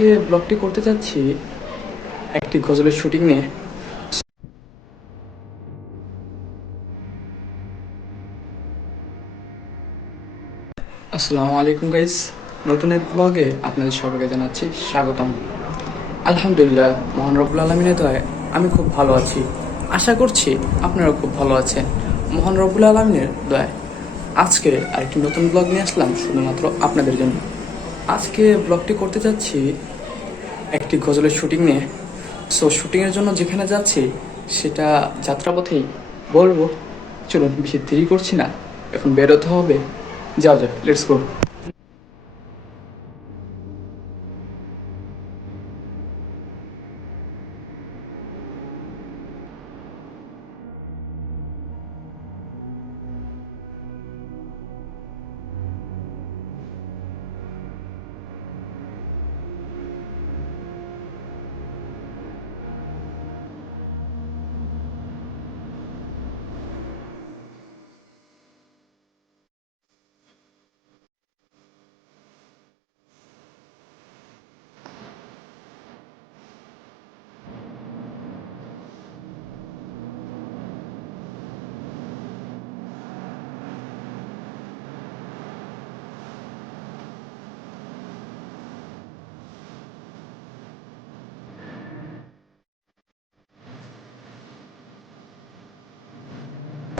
আজকে ব্লগটি করতে যাচ্ছি একটি গজলের শুটিং নিয়ে। আসসালামু আলাইকুম গাইস, নতুন এক ব্লগে আপনাদের সবাইকে জানাচ্ছি স্বাগতম। আলহামদুলিল্লাহ, মহান রব্বুল আলমিনের দয় আমি খুব ভালো আছি। আশা করছি আপনারা খুব ভালো আছেন। মহান রব্বুল আলমিনের দয় আজকে আরেকটি নতুন ব্লগ নিয়ে আসলাম, শুধুমাত্র আপনাদের জন্য। আজকে ব্লগটি করতে যাচ্ছি একটি গজলের শুটিং নিয়ে। সো শুটিংয়ের জন্য যেখানে যাচ্ছি, সেটা যাত্রাপথেই বলব। চলুন, বেশি দেরি করছি না। এখন বেরোতে হবে। যাও যাও লেটস গো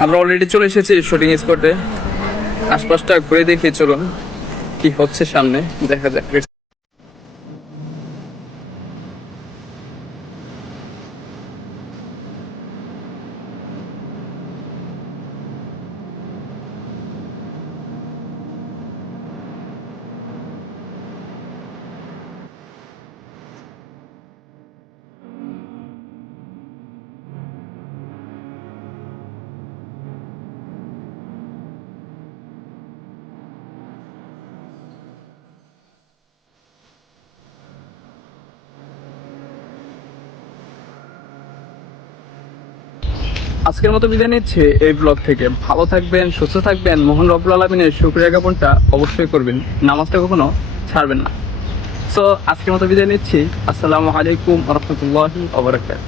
আমরা অলরেডি চলে এসেছি শুটিং স্পটে আশপাশটা ঘুরে দেখি, চলুন কি হচ্ছে সামনে, দেখা যাক। আজকের মতো বিদায় নিচ্ছে এই ব্লগ থেকে। ভালো থাকবেন, সুস্থ থাকবেন। মোহন রবুল আলমিনের শুক্রিয়া জ্ঞাপনটা অবশ্যই করবেন। নামাজটা কখনো ছাড়বেন না। সো আজকের মতো বিদায় নিচ্ছি। আসসালামু আলাইকুম রহমতুল্লাহ ওবরাকাত